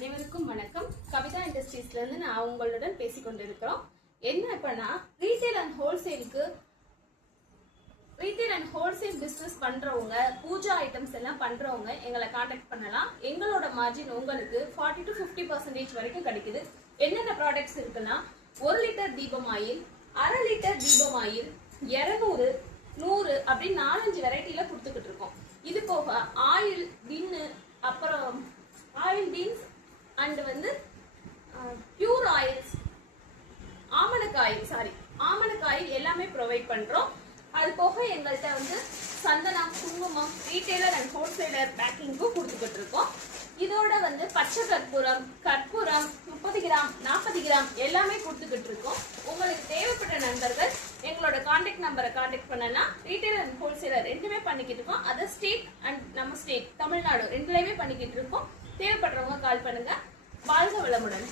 அனைவருக்கும் வணக்கம். கவிதா இண்டஸ்ட்ரீஸ்ல இருந்து நான் உங்களுடன் பேசிக் கொண்டிருக்கிறோம். என்ன இப்பனா ரீட்டைல் அண்ட் ஹோல்சேல் பிசினஸ் பண்றவங்க, பூஜா ஐட்டம்ஸ் எல்லாம் பண்றவங்க எங்களை காண்டாக்ட் பண்ணலாம். எங்களோட மார்ஜின் உங்களுக்கு 40 to 50% வரைக்கும் கிடைக்குது. என்னென்ன ப்ராடக்ட்ஸ் இருக்குன்னா 1 லிட்டர் தீபம் ஆயில், 1/2 லிட்டர் தீபம் ஆயில், 200, 100 அப்படி 4-5 வெரைட்டில கொடுத்துக்கிட்டு இருக்கோம். இது போக ஆயில் பின்னு, அப்புறம் ஆயில் பீன்ஸ் அண்ட் வந்து பியூர் ஆயில்ஸ், ஆமணக்கு ஆயில் எல்லாமே ப்ரொவைட் பண்றோம். அது போக எங்கள்கிட்ட வந்து சந்தனம், குங்குமம் ரீட்டைலர் அண்ட் ஹோல்சேலர் பேக்கிங்க்கும் கொடுத்துக்கிட்டு இருக்கோம். இதோட வந்து பச்சை கற்பூரம் 30 கிராம் 40 கிராம் எல்லாமே கொடுத்துக்கிட்டு இருக்கோம். உங்களுக்கு தேவைப்பட்ட நண்பர்கள் எங்களோட கான்டாக்ட் நம்பரை கான்டாக்ட் பண்ணலாம். ரீட்டைலர் அண்ட் ஹோல்சேலர் ரெண்டுமே பண்ணிக்கிட்டு இருக்கோம். அதர் ஸ்டேட் அண்ட் நம்ம ஸ்டேட் தமிழ்நாடு ரெண்டுலையுமே பண்ணிக்கிட்டு இருக்கோம். தேவைப்படுறவங்க கால் பண்ணுங்க. வாழ்க வளமுடன்.